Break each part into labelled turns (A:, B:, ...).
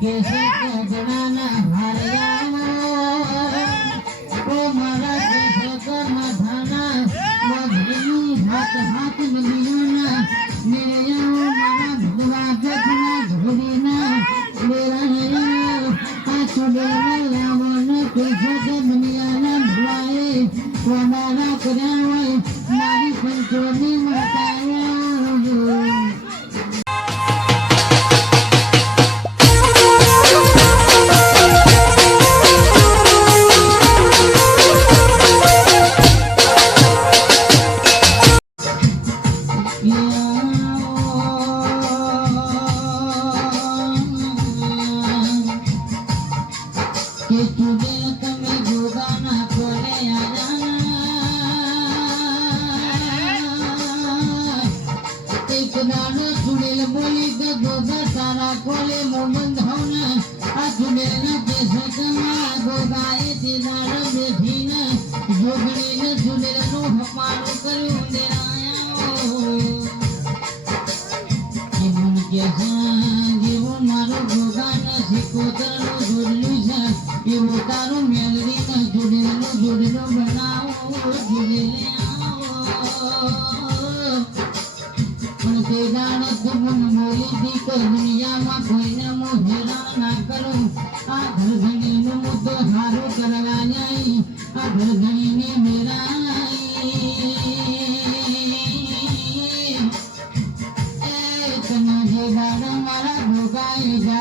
A: કેસે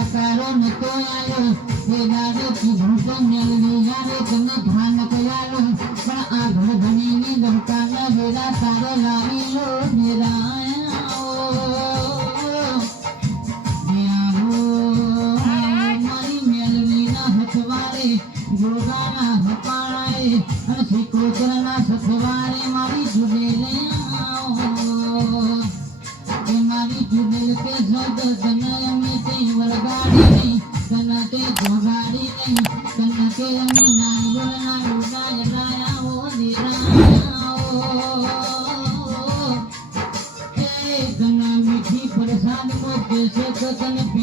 A: ભોગાએ જાકારો નતો આવ્યો એ દાડો કીધું તો મેળવી જાડે તને ધ્યાન કરાલો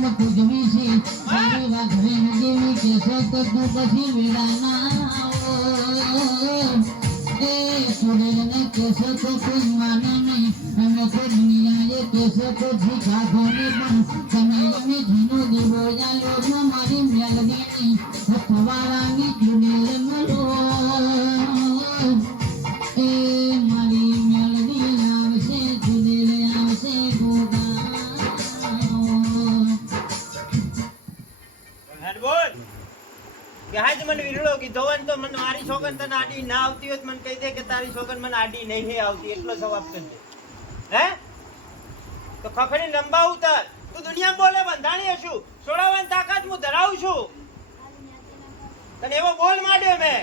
A: કઈને પૂજવી છે. મારી વાત રે દેવી કે તો પછી વેળા ના એ કેસે તો કોઈ માને નહીં. અમે તો દુનિયાએ કેસો તો શીખાતો
B: મને આડી નહીં આવતી, એટલો જવાબ કરજે હે? તો ખખડી લંબા ઉતર. તું દુનિયા બોલે બંધાણી હશું છોડાવવાની તાકાત હું ધરાવું છું. તને એવો બોલ માંડ્યો મેં.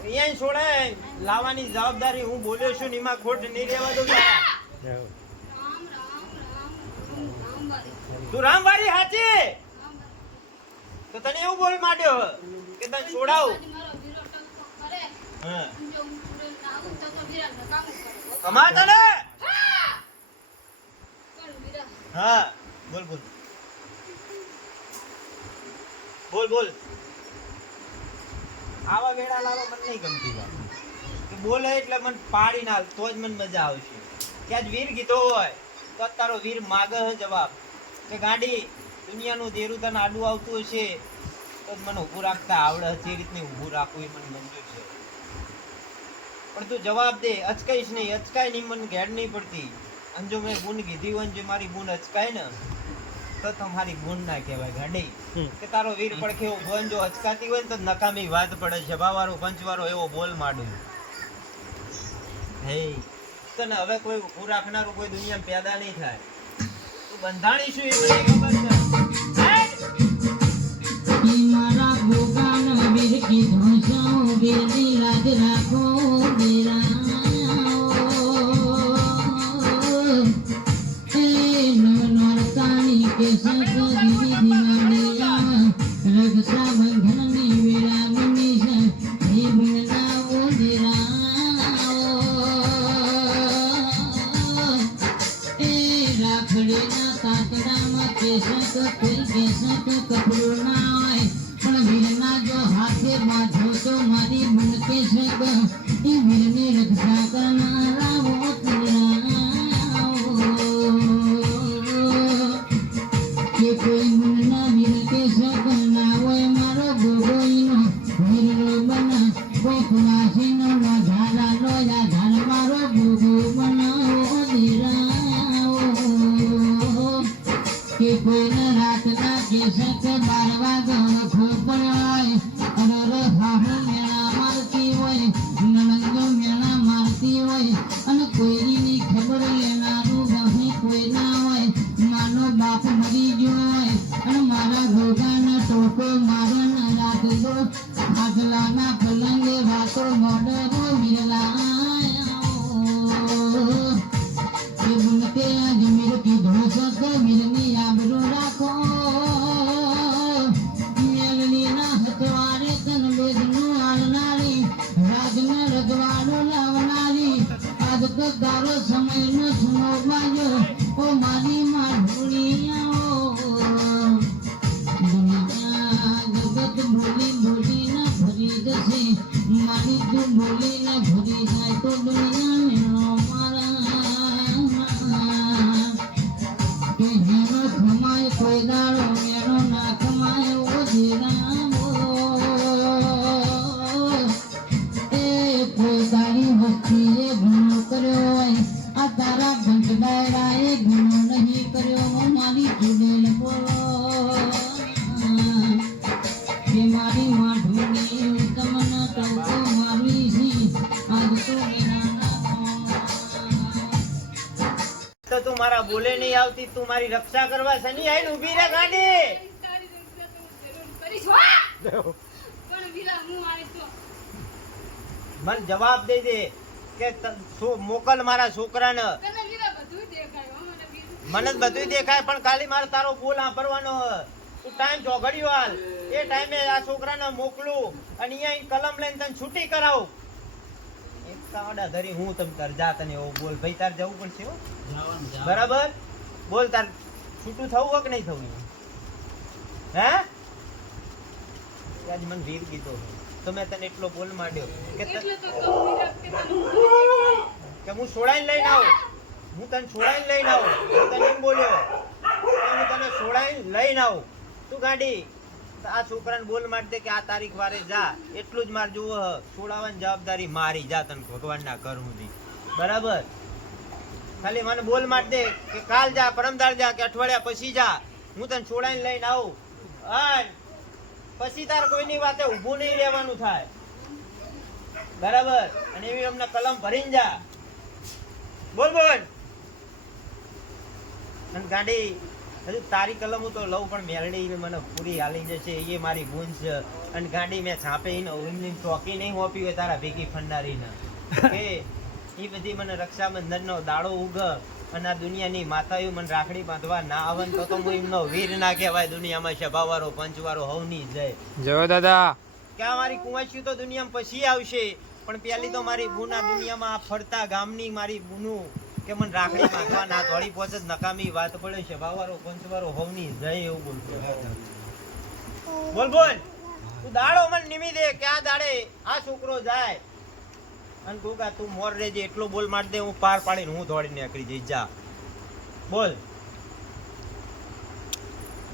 B: અહીંયા છોડાય લાવવાની જવાબદારી હું બોલ્યો છું ને એમાં ખોટ નહીં રહેવા દઉં. તું રામવાડી હાચી? તો તને એવું બોલ માંડ્યો કે તને છોડાવું હા. કમા હા. બોલ બોલ. બોલ બોલ. આવા વેળા લાવવા મને નહીં ગમતી વાત. બોલે એટલે મને પાડી ના તો જ મને મજા આવશે. ક્યાં જ વીર કીધો હોય તો જ તારો વીર માગે છે જવાબ. કે ગાડી દુનિયાનું દેરું તને આડું આવતું હશે તો મને ઊભું રાખતા આવડે છે એ રીતની ઊભું રાખવું એ મને મંજૂર છે. પણ તું જવાબ દે અચકાઈશ નહીં અચકાય નહીં મને ઘેર નહીં પડતી. અને જો મેં ગુણ કીધી હોય ને જો મારી ગુણ અચકાય ને તો તમારી ગુણ ના કહેવાય ગાડી. કે તારો વીર પડખે એવો બોન જો અચકાતી હોય ને તો નકામી વાત પડે છે બાવારો પંચવારો એવો બોલ માંડું. હે તને હવે કોઈ ઊભું રાખનારું કોઈ દુનિયામાં પેદા નહીં થાય. તું બંધાણી શું એ મને ખબર છે.
A: મારા ભોગાના વીર કીધું સૌ
B: তারপরে આવતી તું મારી રક્ષા કરવા શની આઈને ઊભી રહે ગાંડી. મને જવાબ દઈ દે કે શું મોકલ મારા છોકરાને. મને બધું દેખાય પણ ખાલી મારે તારો બોલ સાંભળવાનો તું ટાઈમ ચોઘડ્યો હાલ. એ ટાઈમે આ છોકરાને મોકલું અને અહીંયા કલમ લઈને તને છૂટી કરાવું. એક તાવડા ધરી હું તમ તાર જા તને એવો બોલ. ભાઈ તાર જવું પડશે બરાબર? બોલ તાર છૂટું થવું હોય કે નહીં થવું હે? આજ મને વીર કીધો તો મેં તને એટલો બોલ માંડ્યો કે ત- કે હું છોડાઈને લઈને આવું. હું તને છોડાઈને લઈને આવું. હું તને એમ બોલ્યો હું તને છોડાઈને લઈને આવું. તું ગાડી તો આ છોકરાને બોલ માર દે કે આ તારીખ વારે જા. એટલું જ માર જુઓ હ. છોડાવવાની જવાબદારી મારી. જા તને ભગવાનના ઘર સુધી. બરાબર? ખાલી મને બોલ માર દે કે કાલ જા, પરમદાર જા કે અઠવાડિયા પછી જા. હું તને છોડાઈને લઈને આવું. હા, પછી તાર કોઈની વાતે ઊભું નહીં રહેવાનું થાય. બરાબર? અને એવી અમને કલમ ભરીને જા. બોલ બોલ. અને ગાડી, હજુ તારી કલમ હું તો લઉં, પણ મેલડી મને પૂરી હાલી જશે એ મારી ગુણ છે. અને ગાડી મેં છાપે ઊંઘની ચોકી નહીં હોપી હોય તારા ભેગી ફંડારીને. કે એ બધી મને રક્ષાબંધનનો દાડો ઉગ અને આ દુનિયાની માતાયું મને રાખડી બાંધવા ના આવે તો તો હું એમનો વીર ના કહેવાય. દુનિયામાં સભાવારો પંચવારો હવની જય.
C: જય દાદા.
B: કે મારી કુંવાશી તો દુનિયામાં પછી આવશે. પણ પેલી તો મારી બુના દુનિયામાં ફરતા ગામની મારી બુનું કે મને રાખડી બાંધવા ના થોડી પહોંચે નકામી વાત પડે. છે ભાવારો પંચવારો હોવની જય એવું બોલતો બોલ બોલ. તું દાડો મને નિમી દે કે આ દાડે આ છોકરો જાય. અને ગોગા તું મોર રેજે એટલો બોલ માર દે, હું પાર પાડીને હું દોડીને નીકળી જઈ જા. બોલ.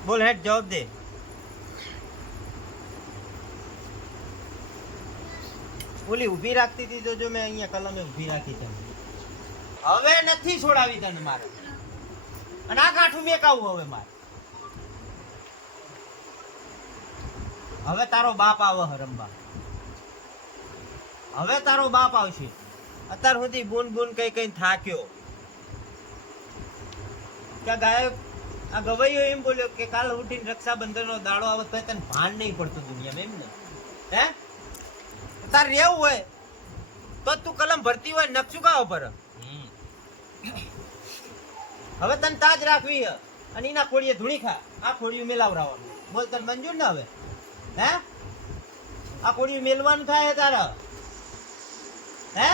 B: બોલ હેઠ જવાબ દે. ઓલી ઊભી રાખતી હતી તો જો મેં અહીંયા કલમે ઊભી રાખી તને હવે નથી છોડાવી તને મારે. અને આ કાઠું મેકાવું હવે મારે. હવે તારો બાપ આવે હરંબા હવે તારો બાપ આવશે. અત્યાર સુધી બૂન બૂન કઈ કઈ થાક્યો. કે ગાયક આ ગવૈયો એમ બોલ્યો કે કાલ ઉઠીને રક્ષાબંધનનો દાડો આવે તો તને ભાન નહીં પડતું દુનિયામાં એમ ને? હે? તાર રહેવું હોય તો તું કલમ ભરતી હોય નકશું કા પર હવે તને તાજ રાખવી હે. અને એના ખોડીએ ધૂણી ખા. આ ખોડિયું મેલાવરાવાનું. બોલ તને મંજૂર ને હવે? હે? આ ખોડિયું મેલવાનું થાય હે તારે? હે?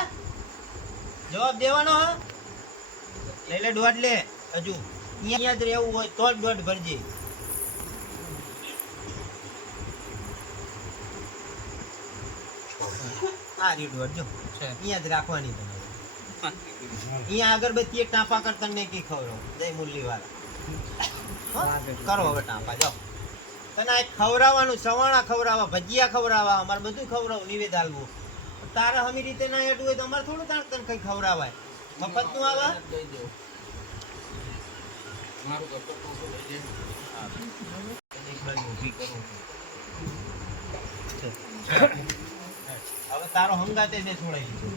B: જવાબ દેવાનો હા? લઈ લે દોઢ લે. હજુ. અહીંયા જ રહેવું હોય તો જ દોઢ ભરજે. આ રીડ દોઢ જો. અહીંયા જ રાખવાની તમારે અહીંયા અગરબત્તી એક ટાંપા કર તને કી ખવરો જય મુરલી વાળા કરો હવે ટાંપા જાઓ. તને આ ખવડાવવાનું સવાણા ખવડાવવા ભજીયા ખવડાવવા અમારે બધું ખવડાવું નિવેદ આલવું. તારે હમી રીતે ના હેડું હોય તો અમારે થોડું તાણ તને કઈ ખવડાવાય. મફતનું આવે હવે તારો હંગાતે છે છોડાઈ દીધો.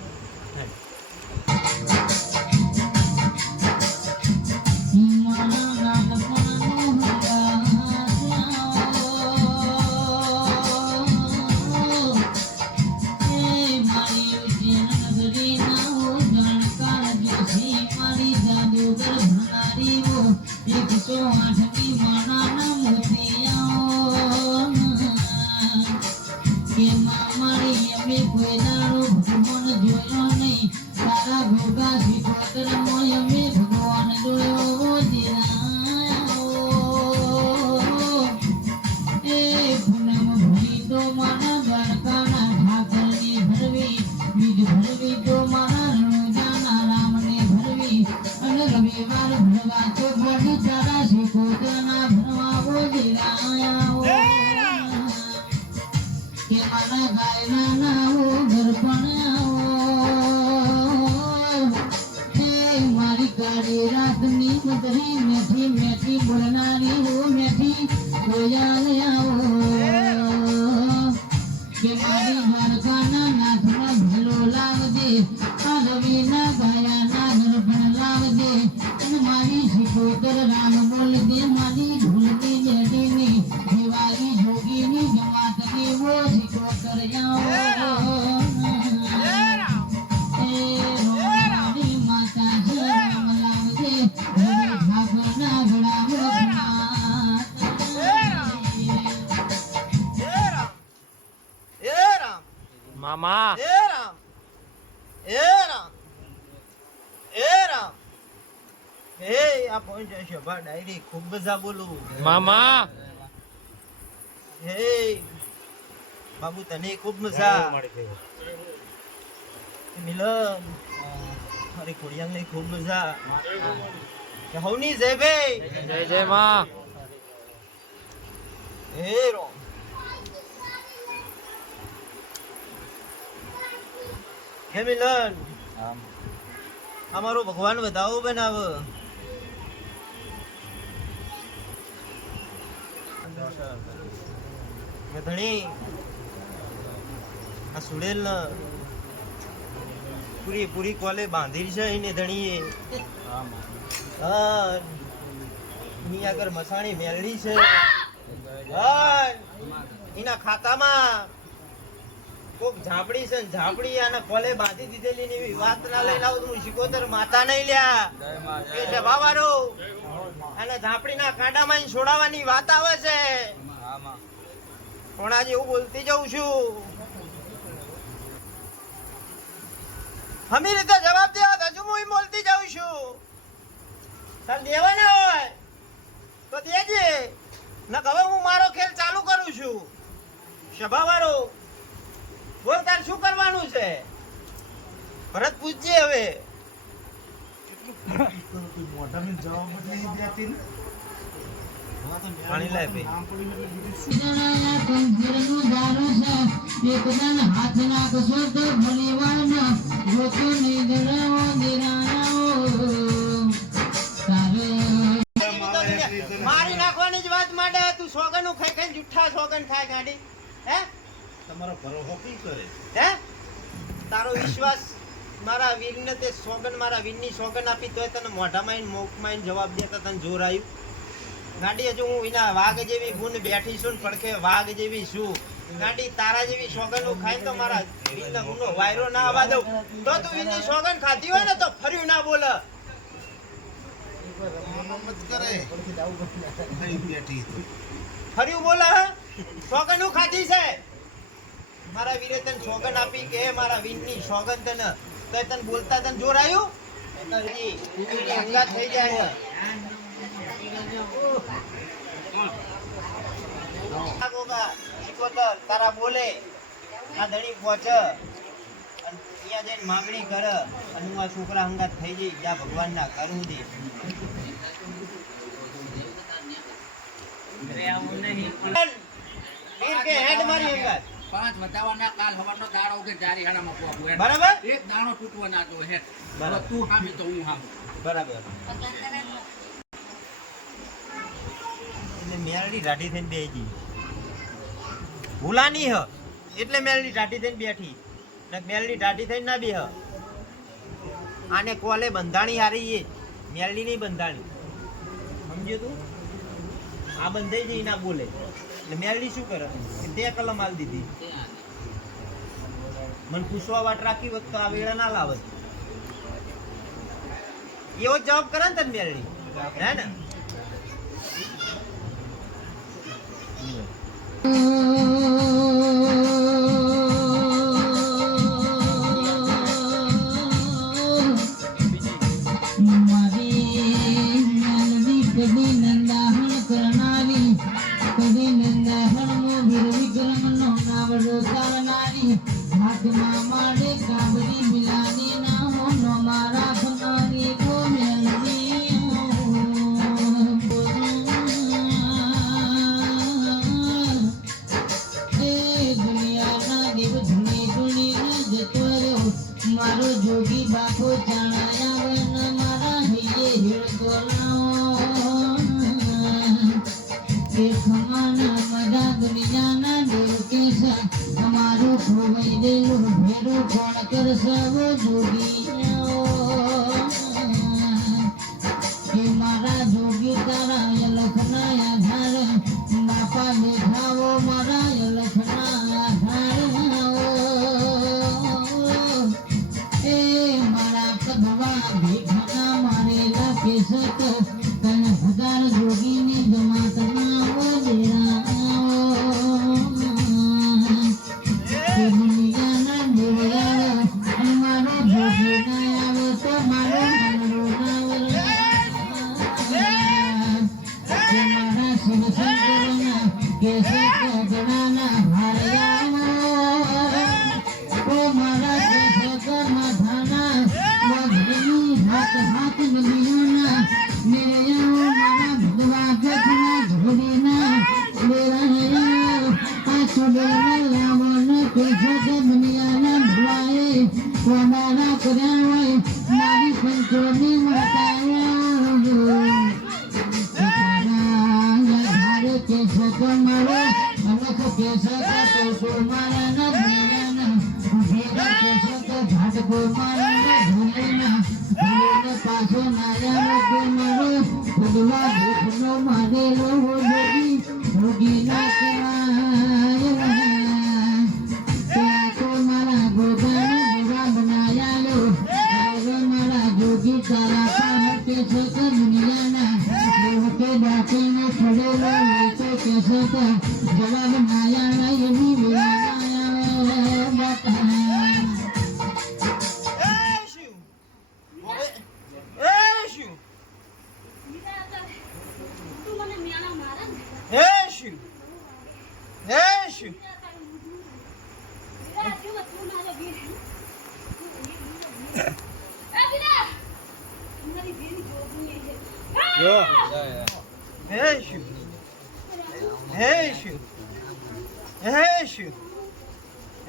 A: મારા કાળી રાતની મધરી મેથી મેથી બોલનારી આ
B: પોઈન્ટ બા ડાયરી ખૂબ બધા બોલું.
C: મામા.
B: હે. બાબુ તને ખૂબ મજા. મિલન. અરે કોડિયાને ખૂબ મજા. કે હવની જય ભાઈ.
C: જય જય માં.
B: હે રો હે મિલન. અમારો ભગવાન વધાવો બનાવ. ધણી આ સુડેલ, પૂરી પૂરી કોલે બાંધી છે એને ધણીએ. એની આગળ મસાણી મેળડી છે. એના ખાતામાં કોક ઝાપડી છે ને ઝાપડી આને કોલે બાંધી દીધેલી ને એવી વાત ના લઈને આવું હું શિકોતર માતા નહીં લ્યા. એ બાવારો અને ઝાપડીના કાંડામાં છોડાવવાની વાત આવે છે. પણ આજે એવું બોલતી જઉં છું. હમી રીતે જવાબ દેવા હજુ હું બોલતી જાઉં છું. તાર દેવાના હોય, તો દેજે. ન હવે હું મારો ખેલ ચાલુ કરું છું. સભાવાળો, બોલ તાર શું કરવાનું છે? ભરત, પૂછજે હવે. મોઢાની
A: જવાબ નથી દેતી જણાયા એકદમ હાથ નાખશો તો ન
B: મારી નાખવાની જ વાત માટે તું સોગનનું ખાઈ ખાઈને જુઠ્ઠા સોગન ખાય ગાડી. હે?
D: તમારો ભરોસો કી કરે?
B: હે? તારો વિશ્વાસ મારા વીરને તે સોગન મારા વીરની સોગન આપી તોય તને મોઢામાં મોખમાં જવાબ દેતા તને જોર આવ્યું. ગાડી હજુ હું વિના વાઘ જેવી ગુણ બેઠી છું પડખે વાઘ જેવી છું. ગાડી તારા જેવી સોગન હું તો મારા ગુનો વાયરો ના આવવા દઉં. તો તું વિની સોગન ખાધી હોય ને તો ફર્યું ના બોલ. ફર્યું બોલે સોગન હું ખાધી છે? મારા વીરે તને સોગન આપી કે મારા વિનની સોગન તને. તો તને બોલતા તને જોર આવ્યું? થઈ જાય. તારા બોલે આ ધણી પહોંચ અને અહીંયા જઈને માંગણી કર અને હું આ છોકરા અંગાત થઈ જઈ જ્યાં ભગવાનના ઘર સુધી વીર કે હેડ મારી અંગાત
E: પાંચ વધાવાના કાલ હવારનો દાડો ઉગે જારી પોકું હેઠ.
B: બરાબર
E: એક દાણો તૂટવા ના જો હેડ
B: બરાબર.
E: તું હામે તો હું હામે.
B: બરાબર મેલડી રાઠી થઈને બેસી ભૂલાની હ, એટલે મેલડી રાઠી થઈને બેઠી. ને મેલડી રાઠી થઈને ના બેહ. આને કોલે બંધાણી હારી એ, મેલડી નહીં બંધાણી. સમજ્યો તું? આ બંધાઈ જઈ ના બોલે. એટલે મેલડી શું કરે? તે કલમ આલ દીધી. મને પૂછવા વાટ રાખી વખત આ વેળા ના લાવત એવો જવાબ કરે ને તને મેળવી હે ને?
A: મારી મારો જોગી બાપો જાણાયા વન મારા હિળકો લાવો કે ખમાના મજા કોણ કરશે વો જોગી? તારા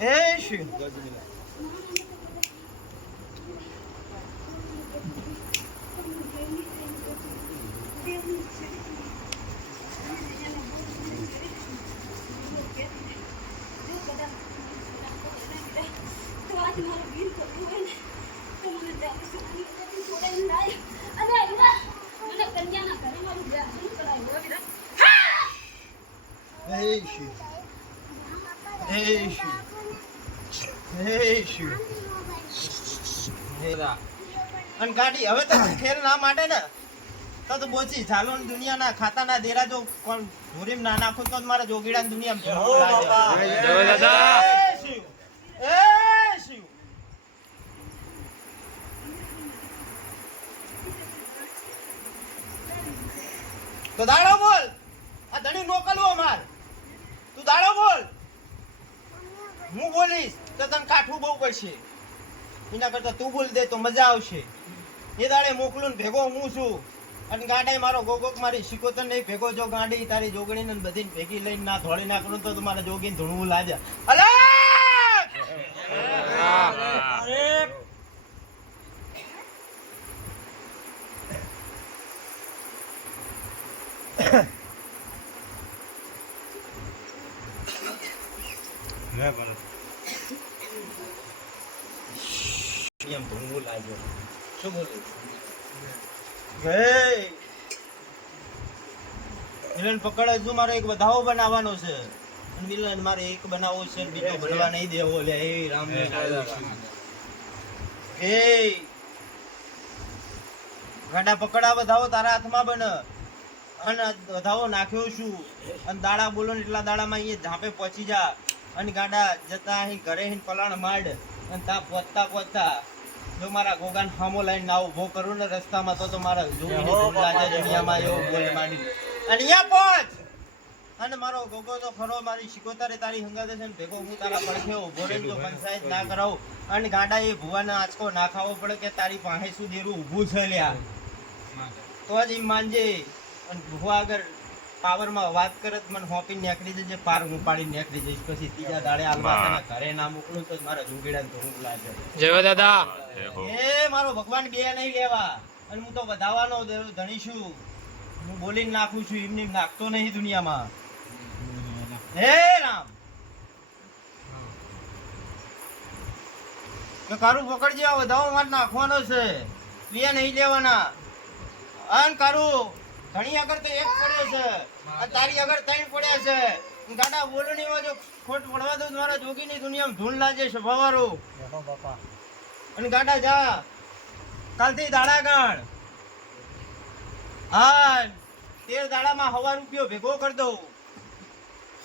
B: હે શિવ
F: તો આજ મારો વીર કર્યું હોય ને તો મને જાતે સુવાની વખતે છોડાઈને લાય. અને એના મને કન્યાના ઘરે મારું બ્યાહ નહીં કરાયું હોય ને.
B: હે શિવ હે શિવ હે શિવ હે રા ગાડી હવે તો ખેર ના માટે ને તો તો બોચી ચાલો ને દુનિયાના ખાતાના દેરા જો કોણ ભૂરીમ ના નાખો તો મારા જોગીડા દુનિયા
C: જય દાદા.
B: એ શિવ. તો દાડો બોલ આ ધણી નોકલો માર. તું દાડો બોલ. હું બોલીશ તો તને કાઠું બહુ પડશે. એના કરતા તું બોલ દે તો મજા આવશે. એ દાડે મોકલું ભેગો હું છું. અને ગાડાય મારો ગોગોક મારી શીખોતર નહીં, ભેગો જો ગાડી, તારી જોગણી ને બધી ભેગી લઈને ના ધોળી કરું તો મારે જોગીને ધૂણવું લાજે અલે અરે એમ ધૂણવું લાગ્યો શું બોલું હે મિલન પકડ હજુ મારે એક વધાવો બનાવવાનો છે. મિલન મારે એક બનાવવો છે બીજો બનવા નહીં દેવો લે. એ રામ હે ગાડા પકડા વધાવો તારા હાથમાં બન. અને વધાવો નાખ્યો છું. અને દાડા બોલો ને એટલા દાડામાં અહીંયા ઝાંપે પહોંચી જા. અને ગાડા જતા અહીં ઘરે અહીં પલાણ માંડ. અને તા પહોંચતા પહોંચતા જો મારા ગોગાન હામો લઈને ના ઊભો કરું ને રસ્તામાં તો તો મારા જોઈને દુનિયામાં એવો બોલ માંડી. અહીંયા પહોંચ. અને મારો ગોગો તો ખરો મારી શિકોતરે તારી હંગાતે છે ને ભેગો હું તારા પડખે ઊભો રહીને તો પંચાયત ના કરાવું. અને ગાડા એ ભુવાને આંચકો ના ખાવો પડે કે તારી પાસે શું દેરું ઊભું છે લ્યા. તો જ એમ માનજે અને ભુવા આગળ પાવરમાં વાત કરત મને હોપી નીકળી જજે પાર હું પાડી નીકળી જઈશ. પછી ત્રીજા દાડે આલવા તને ઘરે ના મોકલું તો મારા ઝુંગીડા તો હું લાગે
C: જય દાદા.
B: એ મારો ભગવાન બે નહીં લેવા. અને હું તો વધાવાનો ધણી છું. હું બોલિંગ નાખું છું એમને નાખતો નહીં દુનિયામાં. હે રામ! તો કારું પકડજે આ વધાવો મારે નાખવાનો છે. બે નહીં લેવાના. અન કારું. ઘણી આગળ તો એક પડ્યો છે. આ તારી આગળ ત્રણ પડ્યા છે. ગાડા બોલણીમાં જો ખોટ પડવા દઉં મારા જોગીની દુનિયામાં ધૂળ લાજે છે ભવારું. અને ગાડા જા. કાલથી દાડા ગણ હા તેર દાડામાં હવા રૂપિયો ભેગો કરી દઉં.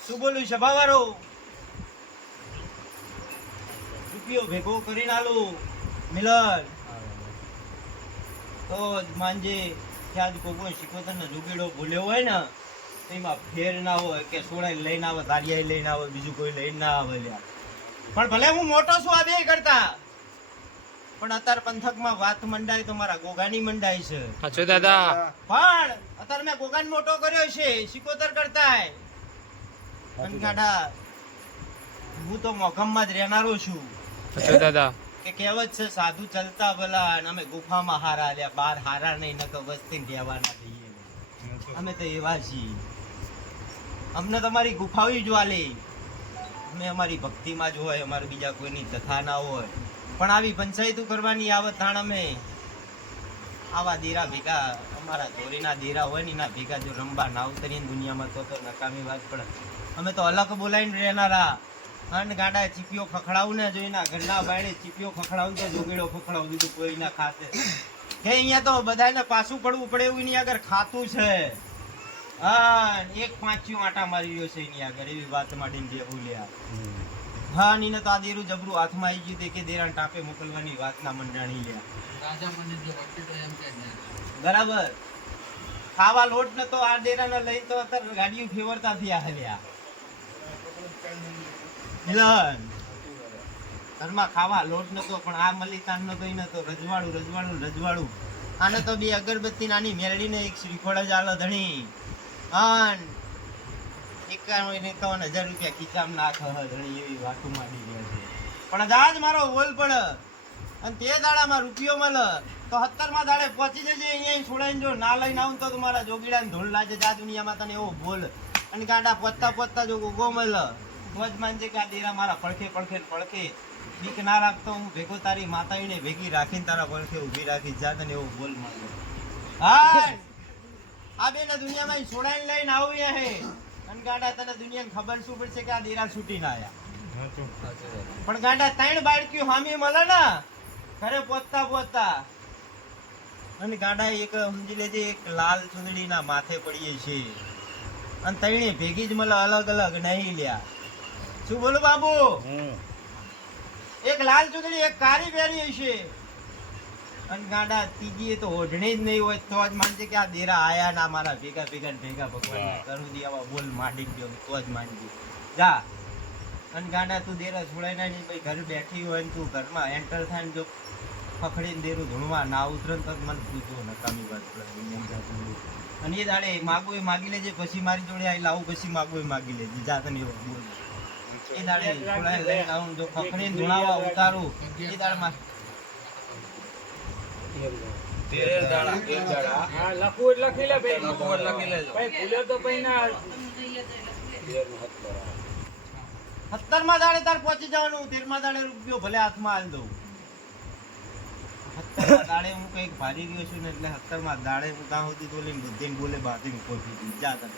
B: શું બોલું સભાવાળો? રૂપિયો ભેગો કરી આલું, મિલન. તો માનજે ત્યાં કોઈ શીખોતર ને જોગીડો ભૂલ્યો હોય ને એમાં ફેર ના હોય કે સોળાઈ લઈને આવે તારિયાઈ લઈને આવે, બીજું કોઈ લઈને ના આવે પણ ભલે હું મોટો છું, આ બે કરતા. પણ અત્યારે પંથકમાં વાત મંડાય તો મારા ગોગાની મંડાય છે.
C: અચ્છા દાદા.
B: પણ અત્યારે મેં ગોગાન મોટો કર્યો છે સિકોતર કરતા ગાડા હું તો મોખમમાં જ રહેનારો છું.
C: અચ્છા દાદા.
B: કે કહેવત છે સાધુ ચલતા ભલા અને અમે ગુફામાં હારા લ્યા બાર હારા નહીં નકર વસ્તી કહેવાના થઈએ અમે તો એવા છીએ. અમને તમારી ગુફાવી જ વાલે. અમે અમારી ભક્તિમાં જ હોય અમારે બીજા કોઈની તથા ના હોય. પણ આવી પંચાયતું કરવાની આવત તાણ અમે આવા દીરા ભેગા, અમારા ધોરીના દીરા હોય ને એના ભેગા જો રમવા ના ઉતરીને દુનિયામાં તો તો નકામી વાત પડે અમે તો અલગ બોલાવીને રહેનારા. અને ગાડા ચીપીઓ ખખડાવું ને જો એના ઘરના બાયણે ચીપીઓ ખખડાવું તો જોગીડો ખખડાવું દીધું કોઈ ના ખાતે. કે અહીંયા તો બધાને પાછું પડવું પડે એવું એની આગળ ખાતું છે. હા એક પાંચ્યું આટા મારી રહ્યો છે એની આગળ, એવી વાત માંડીને જે બોલ્યા હા ને તો આ દેરું જબરું હાથમાં આવી ગયું તે કે દેરાણ ટાપે મોકલવાની વાત ના મંડાણી લે
E: રાજા મને જો વચ્ચે તો એમ કે
B: બરાબર. ખાવા લોટ નતો આ દેરાને લઈ તો અત્યારે ગાડીઓ ફેવરતા થયા હલ્યા મિલન ઘરમાં ખાવા લોટ નતો પણ આ મલિતાન નતો ઈ નતો રજવાડું રજવાડું રજવાડું. આને તો બે અગરબત્તી નાની મેળડીને એક શ્રીફળ જ આલો ધણી. અન એકાણું એને એકાવન હજાર રૂપિયા ખીચામાં નાખ હજણી એવી વાતો માંડી રહ્યા છે. પણ આજ મારો બોલ પડે. અને તે દાડામાં રૂપિયો મળે. તો સત્તરમાં દાડે પહોંચી જજે, અહીંયા છોડાઈને જો ના લઈને આવું તો તમારા જોગીડાને ધૂળ લાગે જા દુનિયામાં તને એવો બોલ અને ગાડા પહોંચતા પહોંચતા જો ગોગો મળે. તો માનજે કે આ દેરા મારા પડખે પડખે પડખે. બીક ના રાખતો હું. ભેગો તારી માતાઈને ભેગી રાખીને તારા પડખે ઊભી રાખી જા, તને એવો બોલ મળે. હા આ બેને દુનિયામાં છોડાઈને લઈને આવ્યા હે. અને ગાડા તને દુનિયાને ખબર શું પડશે કે આ દેરા છૂટી ના આયા પણ ગાડા ત્રણ બાળકીઓ હામી મળે ને ઘરે પોતતા પોતતા અને ગાડા એક સમજી લેજે એક લાલ ચૂંદડીના માથે પડીએ છે અને ત્રણે ભેગી જ મળે અલગ અલગ નહીં લ્યા. શું બોલું બાબુ? એક લાલ ચૂંદડી એક કાળી પહેરી છે અને ગાડા ત્રીજી તો ઓઢણી જ નહીં હોય તો જ માનજે કે આ દેરા આયા ના મારા ભેગા ભેગા ને ભેગા ભગવાન કરું દી આવા બોલ માંડી ગયો તો જ માનજે જા. અને ગાડા તું દેરા છોડાય ના નહીં ભાઈ ઘર બેઠી હોય ને તું ઘરમાં એન્ટર થાય ને જો પકડીને દેરું ધૂણવા ના ઉતરે તો મને પૂછો નકામી વાત. અને એ દાડે માગો એ માગી લેજે પછી મારી જોડે આવી લાવું પછી માગવું એ માગી લેજે. જા તને એવું બોલ. એ દાડે છોડાય લઈને આવું જો પકડીને ધૂણાવા ઉતારું એ દાડે માં
C: હા લખવું એટલે લખી લે ભાઈ લખી લેજો. ભાઈ ભૂલે તો ભાઈ ના
B: સત્તરમાં દાડે તાર પહોંચી જવાનું તેરમા દાડે રૂપિયો ભલે હાથમાં હાલ દઉં. સત્તરમાં દાડે હું કંઈક ભારી ગયો છું ને એટલે સત્તરમાં દાડે હું ત્યાં સુધી બોલીને બુદ્ધિને બોલે બાંધીને ખોટી જા તને